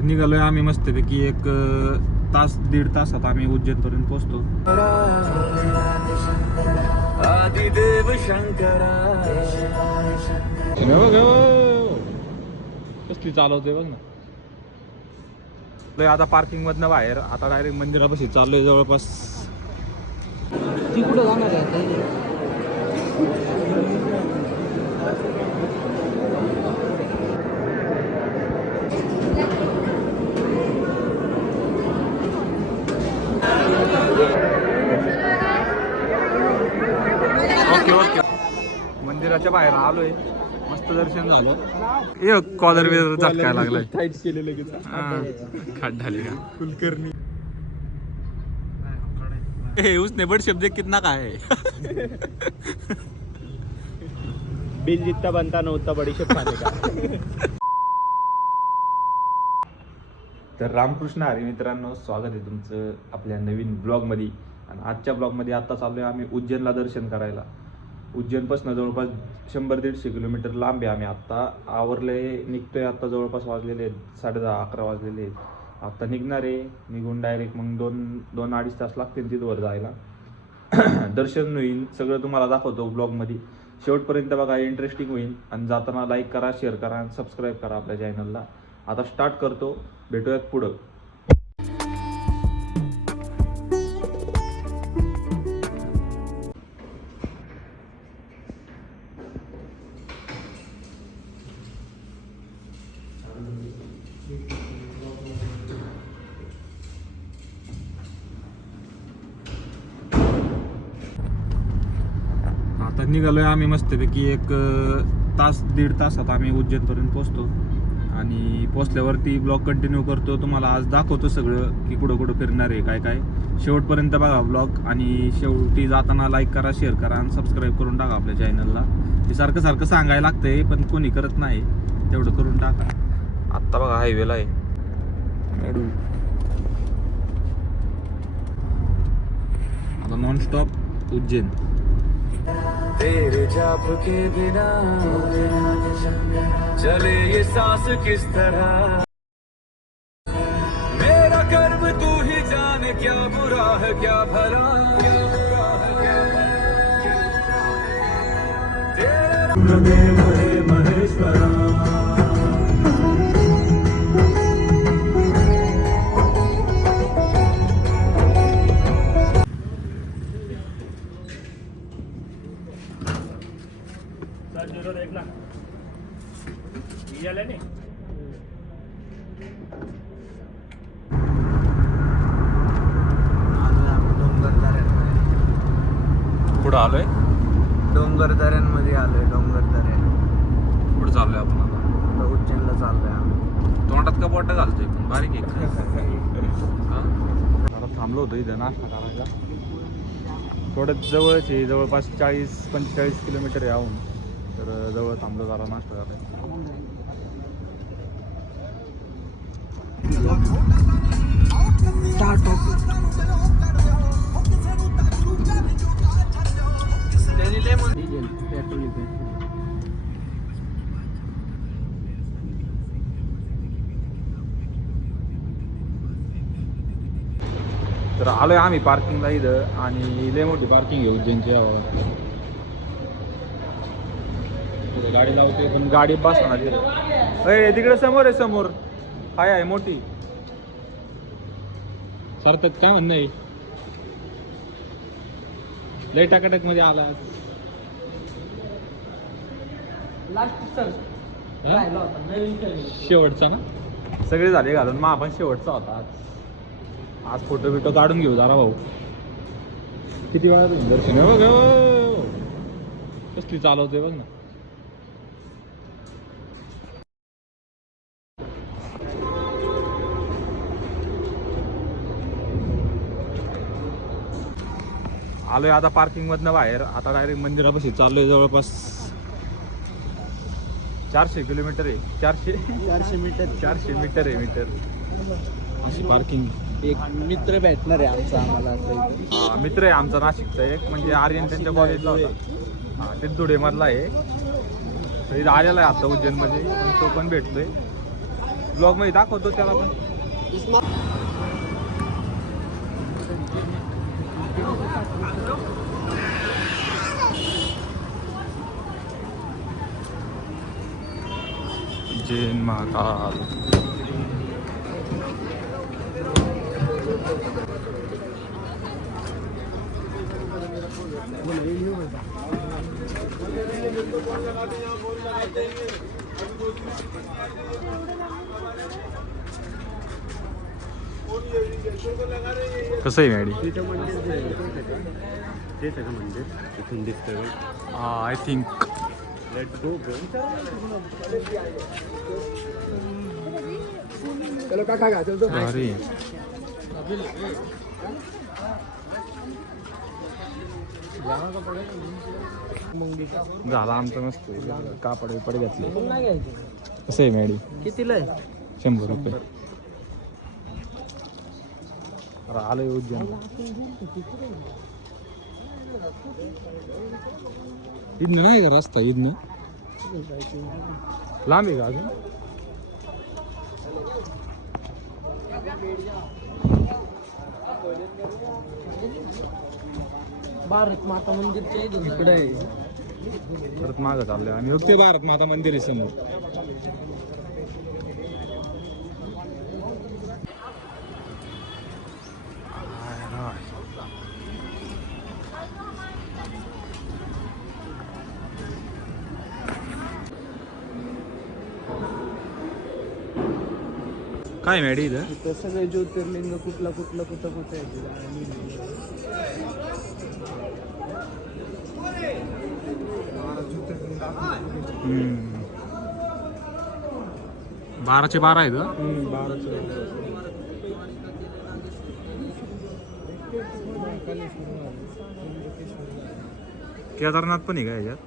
आता निघालोय आम्ही मस्तपैकी एक तास दीड तासात आम्ही उज्जैन पर्यंत पोहोचतो. आदिदेव शंकरा कसली चालवते बघ ना. आता पार्किंग मधनं बाहेर आता डायरेक्ट मंदिरापाशी चाललोय जवळपास. ती कुठं जाणार आहे? ओके ओके मंदिराच्या बाहेर आलोय. मस्त दर्शन झालं. एक कॉलर बिलर झटकाय लागलाय. टाईट केलेलं की खाट झाली का कुलकर्णी. उसने बड़ शब्द कितना का है. बिल जितना बनता नव्हता बडीशेप खाने का. तर रामकृष्ण हरी मित्रांनो, स्वागत आहे तुमचं आपल्या नवीन ब्लॉगमध्ये. आणि आजच्या ब्लॉगमध्ये आता चाललोय आम्ही उज्जैनला दर्शन करायला. उज्जैनपासून जवळपास 100-150 किलोमीटर लांब आहे. आम्ही आत्ता आवरले निघतोय. आता जवळपास वाजलेले 10:30-11 वाजलेले आहेत. आत्ता निघणार आहे. निघून डायरेक्ट मग 2-2.5 तास लागतील तिथवर जायला. दर्शन होईल, सगळं तुम्हाला दाखवतो ब्लॉगमध्ये. शेवटपर्यंत बघा, इंटरेस्टिंग होईल. आणि जाताना लाईक करा, शेअर करा आणि सबस्क्राईब करा आपल्या चॅनलला. आता स्टार्ट करतो, भेटूयात पुढं. आता निघालोय आम्ही मस्तपैकी एक तास दीड तासात आम्ही उज्जैन पर्यंत पोहोचतो. आणि पोहोचल्यावरती ब्लॉग कंटिन्यू करतो. तुम्हाला आज दाखवतो सगळं की कुठं कुठं फिरणार आहे, काय काय. शेवटपर्यंत बघा ब्लॉग. आणि शेवटी जाताना लाईक करा, शेअर करा आणि सबस्क्राईब करून टाका आपल्या चॅनलला. हे सारखं सारखं सांगायला लागतंय पण कोणी करत नाही, तेवढं करून टाका. आत्ता बघा हायवेला आहे मेडू. आता नॉनस्टॉप उज्जैन. तेरे जाप के बिना चले ये सांस किस तरह. मेरा कर्म तू ही जाने, क्या बुरा है क्या भला. तेरा देव है महेश्वरा. कुठं आलोय? डोंगर दऱ्यांमध्ये आलोय. डोंगर दऱ्या कुठं चाललोय आपण आता? उज्जैनला चाललोय आम्ही. तोंडात का बोट घालतोय पण बारीक आहे. आता थांबलो होतो इथं नाश्ता करायचा. थोडं जवळच आहे, जवळपास 40-45 किलोमीटर आहे आहोत. तर जवळ थांबलो जरा नाश्ता करायचा. तर आलोय आम्ही पार्किंगला इथं. आणि लय मोठी पार्किंग आहे उज्जैनची. गाडी लावते पण गाडी बसणार तिथं. तिकडे समोर आहे, समोर आहे मोठी. सार्थक काय म्हणणं आहे? लय टाकाटक मध्ये आला. शेवटचा ना, सगळे झाले घालून. मग आपण शेवटचा होता आज फोटो बिटो काढून घेऊ जरा भाऊ. किती वेळा दर्शन आहे बघ. कसली चालवते बघ ना. आलोय आता पार्किंग मधनं बाहेर. आता डायरेक्ट मंदिरापाशी चाललोय. जवळपास 400 किलोमीटर आहे. 400 मीटर आहे. अशी पार्किंग. एक मित्र भेटणार आहे आमचा आम्हाला. असं मित्र आहे आमचा नाशिकचा एक, म्हणजे आर्यन त्यांच्या कॉलेजला होता. तिथुडे मधला आहे. इथं आलेला आहे आता उज्जैनमध्ये, पण तो पण भेटतोय. ब्लॉग मध्ये दाखवतो त्याला पण. जैन महाकाल. कसं आहे मॅडी? तिथं मंदिर तेच आहे का मंदिर तिथून दिसतंय. I think. Let's go bro. अरे झाला आमचं मस्त कापड बिपड घेतले. कसं आहे मॅडी? कितीला आहे? 100 रुपये. आलंय उद्यान. इथनं नाही का रस्ता? इथनं लांब आहे का अजून? भारत माता मंदिरच्या इकडे आहे. परत मागं चाललोय आम्ही. ते भारत माता मंदिर आहे समोर. काय मॅडी इथं? इथं सगळे ज्योतिर्लिंग कुठलं कुठं आहे. 12चे 12 आहेत का? 12. केदारनाथ पण आहे का याच्यात?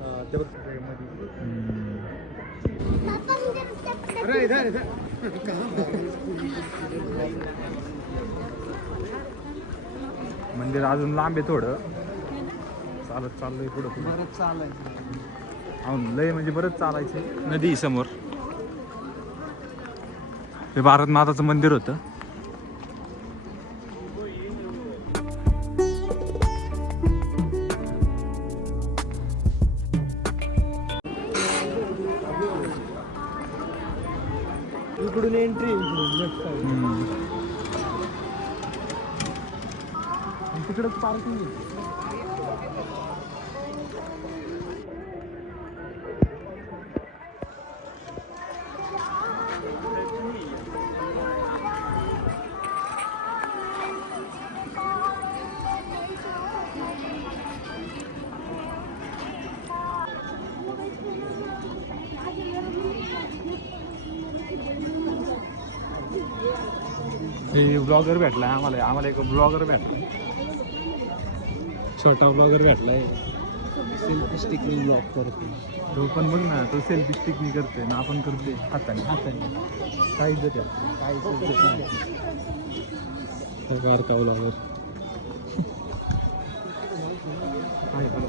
मंदिर अजून लांब आहे थोडं. चालत चाललंय पुढं पुढं. बरंच चालायचं. हो लय म्हणजे बरंच चालायचं. नदी समोर. हे भारत माताचं मंदिर होतं. इकडून एंट्री इकडून लेफ्ट साईड. तिकडं पार्किंग आहे. ब्लॉगर भेटलाय आम्हाला एक ब्लॉगर भेटला. छोटा ब्लॉगर भेटलाय. सेल्फी स्टिकनी ब्लॉक करतो. तो पण बघ ना, तो सेल्फी स्टिकनी करतोय ना, आपण करतोय हाताने. काहीच देत्या का ब्लॉगर.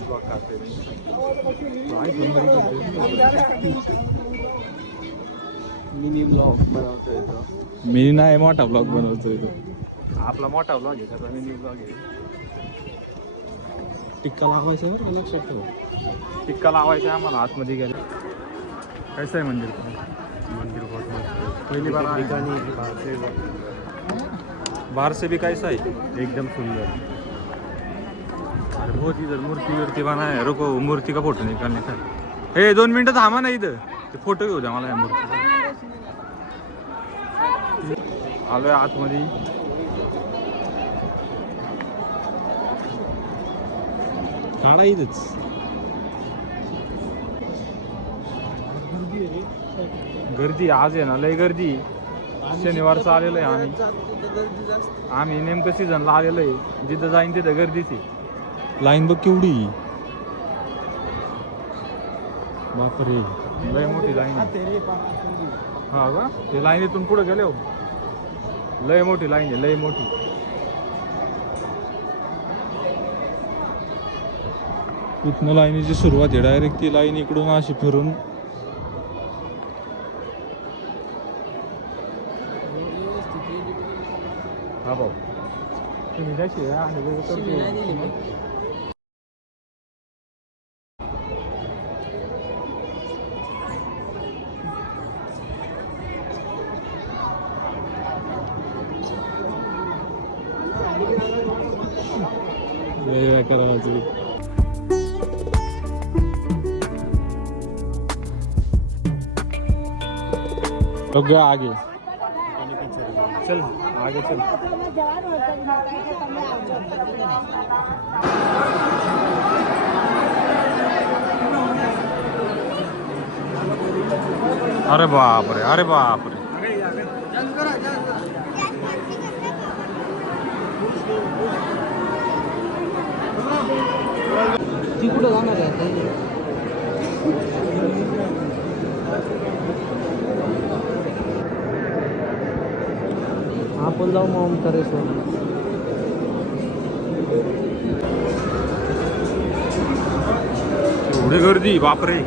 ब्लॉग काढतोय मिनी ब्लॉग बनवतोय तो. मी नाही मोठा ब्लॉग बनवतोय तो. आपला मोठा ब्लॉग आहे त्याचा मिनी ब्लॉग आहे. टिक्का लावायचा बरं का, लक्षात ठेव. टिक्का लावायचा आम्हाला आतमध्ये गेले. कसं आहे मंदिर? बहुत मस्त. पहिली बार आए. बाहर से भी कैसा है? एकदम सुंदर. अरे बहुत इधर मूर्ती बना है. रुको मूर्ती का फोटो निकालने का. हे 2 मिनिटं थांबा ना इथं. ते फोटो घेऊ द्या मला या मूर्तीचा. आलोय आतमध्ये. काढा इथंच. गर्दी आज आहे ना, लय गर्दी. शनिवारचं आलेलं आहे आम्ही नेमकं सीझनला आलेलं आहे. जिथं जाईन तिथं गर्दीच आहे. लाईन बघ केवढी. बापरे लय मोठी लाईन आहे. हा का? ते लाईनीतून पुढे गेले हो. लय मोठी लाईन आहे, लय मोठी. इथनं लाईनीची सुरुवात आहे. डायरेक्ट ती लाईन इकडून अशी फिरून हा भाऊ तुम्ही कशी आहे आगे चल आगे चल अरे बाप रे अरे बाप रे ती कुठं जाणार आहे आपण जाऊ मग ओंकारेश्वर एवढी गर्दी बापरे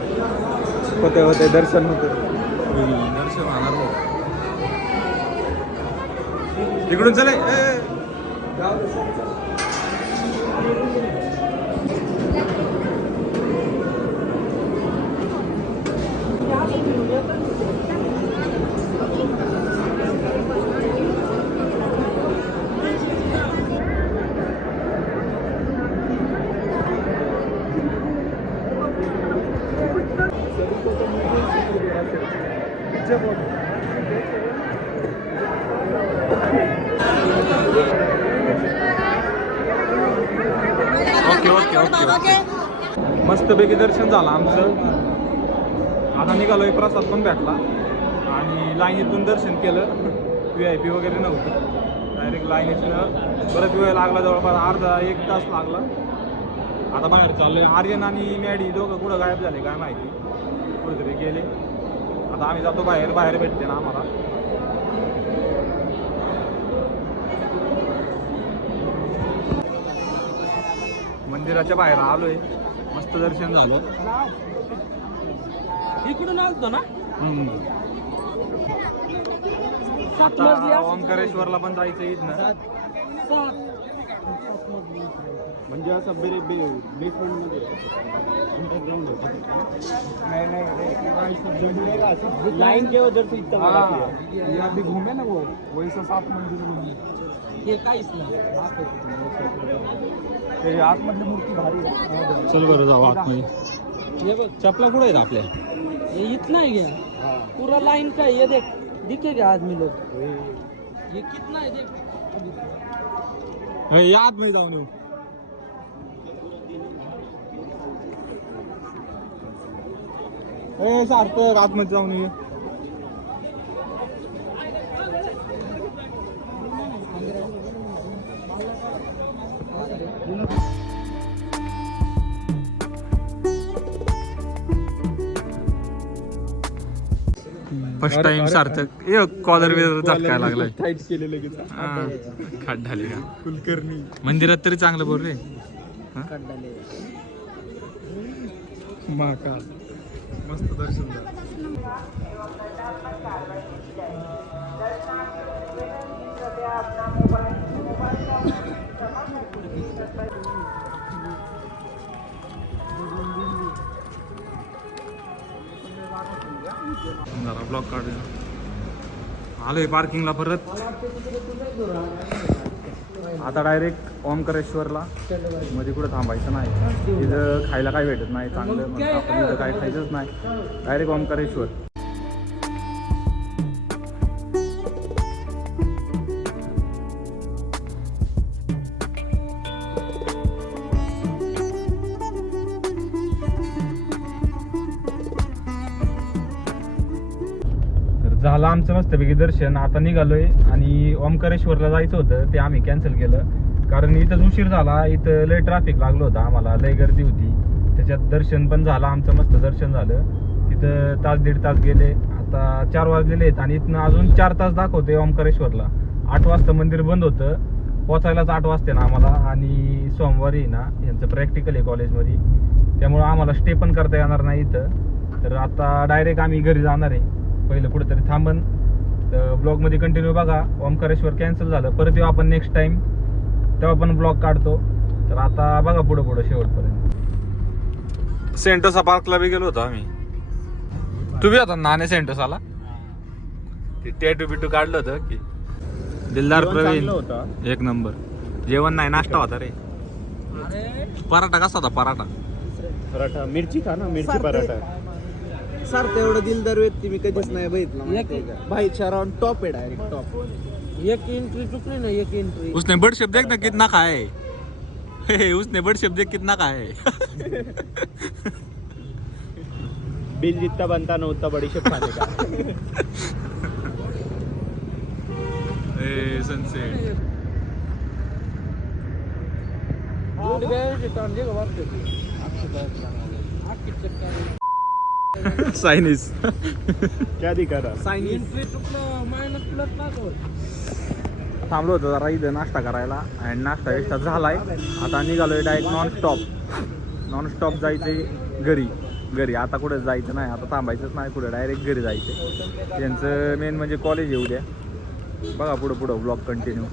होते होते दर्शन होते दर्शन होणार भाऊ इकडून चले ओके ओके ओके ओके मस्तपैकी दर्शन झालं आमचं आता निघालोय प्रसाद पण भेटला आणि लाईनीतून दर्शन केलं VIP वगैरे नव्हतं डायरेक्ट लाईनीतून बराच वेळ लागला जवळपास अर्धा एक तास लागला आता बाहेर चाललोय आर्यन आणि मॅडी दोघं कुठं गायब झाले काय माहिती कुठेतरी गेले आता आम्ही जातो बाहेर बाहेर भेटते ना आम्हाला मंदिराच्या बाहेर आलोय मस्त दर्शन झालं इकडून आलतो ना आता ओंकारेश्वरला पण जायचं इथनं म्हणजे असं बेसमेंट मध्ये अंडरग्राउंड लाइन के उधर से इतना अभी घूमे ना वो वैसा 7 मंदिर घूमे हे काहीच नाही ते आतमधली मूर्ती भारी आहे चल बरं जाऊ आतमध्ये हे बघ चपला कुठे आहेत आपल्या ये इतना ही गया पूरा लाइन का ये देख दिखेगा आदमी लोग ये कितना है देख या आतमध्ये जाऊन येऊ सार्थक आतमध्ये जाऊन ये फर्स्ट टाइम सार्थक कॉलर बिलर झटकायला लागलाय टाईट केले लगेच खड्डा आले का कुलकर्णी मंदिरात तरी चांगलं बोल रे महाकाल मस्त दर्शन झालं जरा ब्लॉक काढूया आलोय पार्किंगला परत आता डायरेक्ट ओंकारेश्वरला मध्ये कुठं थांबायचं नाही तिथं खायला काय भेटत नाही चांगलं म्हणून आपण इथं काय खायचंच नाही डायरेक्ट ओंकारेश्वर झालं आमचं मस्तपैकी दर्शन आता निघालोय आणि ओंकारेश्वरला जायचं होतं ते आम्ही कॅन्सल केलं कारण इथंच उशीर झाला इथं लय ट्रॅफिक लागलं होतं आम्हाला लय गर्दी होती त्याच्यात दर्शन पण झालं आमचं मस्त दर्शन झालं तिथं तास दीड तास गेले आता 4 वाजलेले आहेत आणि इथनं अजून 4 तास दाखवते ओंकारेश्वरला 8 वाजता मंदिर बंद होतं पोचायलाच 8 वाजते ना आम्हाला आणि सोमवारी ना यांचं प्रॅक्टिकल आहे कॉलेजमध्ये त्यामुळं आम्हाला स्टे पण करता येणार नाही इथं तर आता डायरेक्ट आम्ही घरी जाणार आहे पहिलं कुठेतरी थांबन तर ब्लॉगमध्ये कंटिन्यू बघा. ओमकारेश्वर कॅन्सल झालं, परत येऊ आपण नेक्स्ट टाइम, तेव्हा पण ब्लॉग काढतो. तर आता बघा पुढं शेवटपर्यंत. सेंटोसा पार्कला बी गेलो होतो आम्ही. तू बी होता नाणे सेंटोसाला? ते टॅटू बिटू काढलं होतं की. दिलदार जेवण प्रवीण चांगलं होतं. एक नंबर. जेवण नाही, नाश्ता होता रे. अरे पराठा कसा होता पराठा? पराठा मिरची खा ना, मिरची पराठा. सर तेवढं दिलदार व्यक्ती मी कधीच नाही बघितलं माहिती आहे एक- का? भाई शहरावर टॉप आहे डायरेक्ट टॉप. एक एंट्री चुकली ना, एक एंट्री. उसने बड़ शब्द देख ना कितना खाए. उसने बड़ शब्द देख कितना खाए. बिल जितना बनता ना उतना बडीशेप खाने का. सनसेट. दूध गए टांडे का वाटते. आखी चक्कर. चायनीज. क्या दिखा रहा? एंट्री चुकलं मायनस प्लस लागत. थांबलो होतो जरा इथं नाश्ता करायला आणि नाश्ता वेस्टा झालाय. आता निघालोय डायरेक्ट नॉनस्टॉप जायचंय घरी. आता कुठे जायचं नाही, आता थांबायचंच नाही कुठे, डायरेक्ट घरी जायचं. त्यांचं मेन म्हणजे कॉलेज येऊ द्या. बघा पुढं ब्लॉग कंटिन्यू.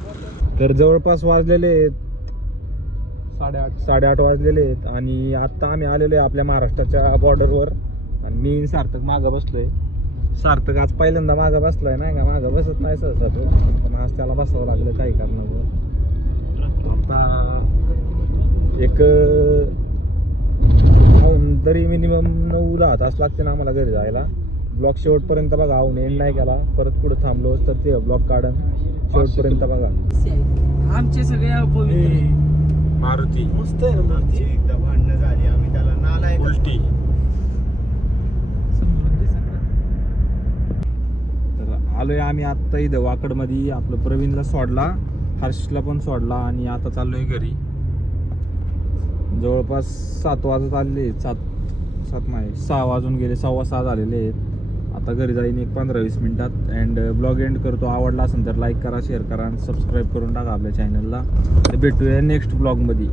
तर जवळपास वाजलेले आहेत 8:30 वाजलेले आहेत आणि आत्ता आम्ही आलेलो आहे आपल्या महाराष्ट्राच्या बॉर्डरवर. आणि मी सार्थक मागं बसलोय. सार्थक आज पहिल्यांदा मागं बसलाय नाही का, मागं बसत नाही सहसा तो, पण आज त्याला बसावं लागलं काही कारणामुळे. आता एक तरी मिनिमम 9-10 तास लागते ना आम्हाला घरी जायला. ब्लॉग शेवटपर्यंत बघा. आऊन एंड नाही केला, परत पुढे थांबलो तर ते ब्लॉग काढन. शेवटपर्यंत बघा. आमचे सगळे अपवित्र. मारुती मस्त आहे ना आमची एकदा भांडणं झाली, आम्ही त्याला नालायक उलटी. तर आलोय आम्ही आत्ता इथं वाकडमध्ये. आपलं प्रवीणला सोडला, हर्षला पण सोडला आणि आता चाललोय घरी. जवळपास 7 वाजत आलेले. 7 नाही 6 वाजून गेले, 6:15 झालेले आहेत. आता घरी जाईन एक 15-20 मिनिटात. अँड ब्लॉग एंड करतो. आवडला असेल तर लाईक करा, शेअर करा आणि सबस्क्राईब करून टाका आपल्या चॅनलला. तर भेटूया नेक्स्ट ब्लॉगमध्ये.